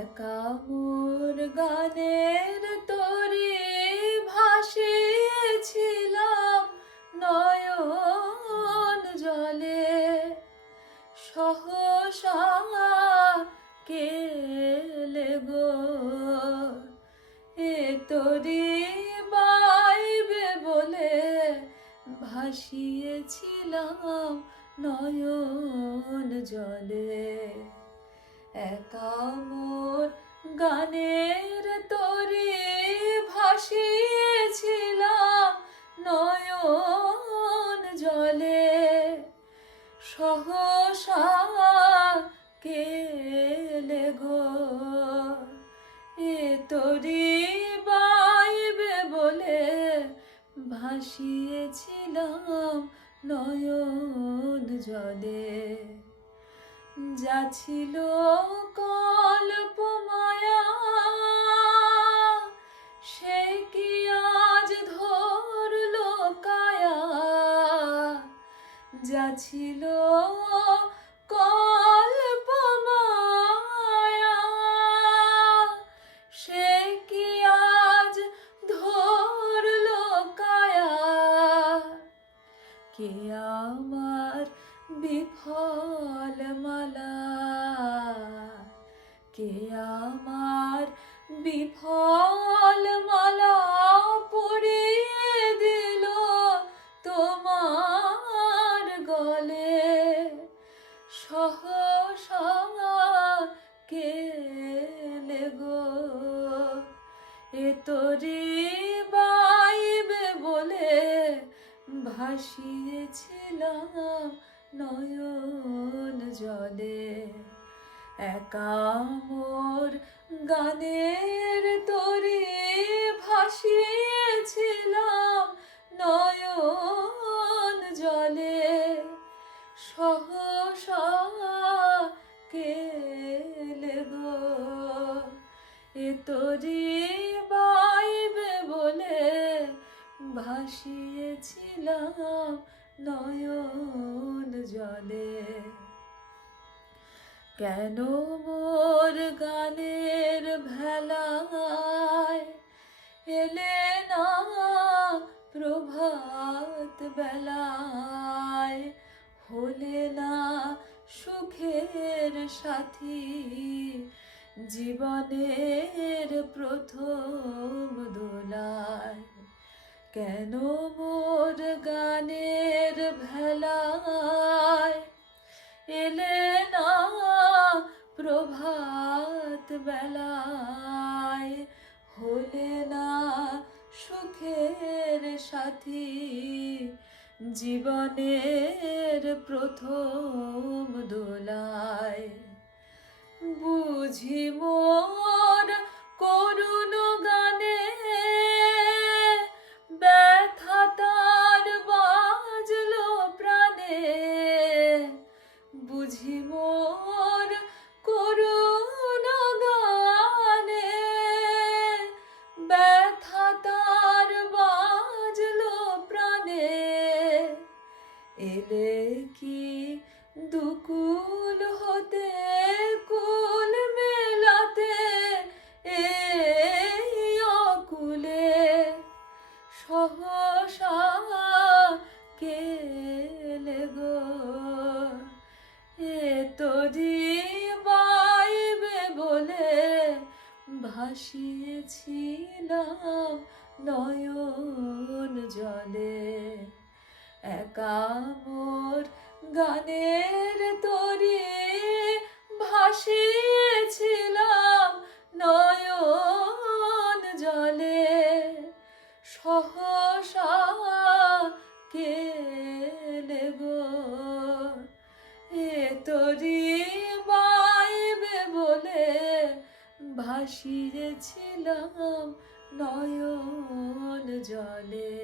একা মোর গানের তরে ভাসেছিলাম নয়ন জলে। সহসা কেলে গো? এ তরি ভাসিয়েছিলাম নয়ন জলে। একা মোর গানের তরে ভাসিয়েছিলাম নয়ন জলে। সহসা কেলে গো এ তরি ভাসিয়েছিলাম নয়ন জলে। যা ছিল কল্প মায়া, সে কি আজ ধরলো কায়া? যা ছিল কল্প কে আমার বিফল মালা পরিয়ে দিল তোমার গলে? সহসা কেলে গো? এ তোরি বাইবে বলে ভাসিয়েছিলাম নয়ন জলে। একা মোর গানের তরে ভাসিয়েছিলাম নয়ন জলে। সহসা কেলে গো এ তোরি বাইবে বলে ভাসিয়েছিলাম নয়ন জলে। কেন মোর গানের ভেলায় এলে না প্রভাত বেলায়? হলে না সুখের সাথী জীবনের প্রথম দোলায়? কেন মোর গানের ভেলায় বেলায় হলে না সুখের সাথী। জীবনের প্রথম এলে কি দুকুল হতে, কুল মেলাতে? এই অকুলে সহসা কেলে গো? এ তোরি বাইবে বলে ভাসিয়েছিলাম নয়ন জলে। একা মোর গানের তরে ভাসিয়েছিলাম নয়ন জলে। সহসা কেলে গো এ তরি বাইবে বলে ভাসিয়েছিলাম নয়ন জলে।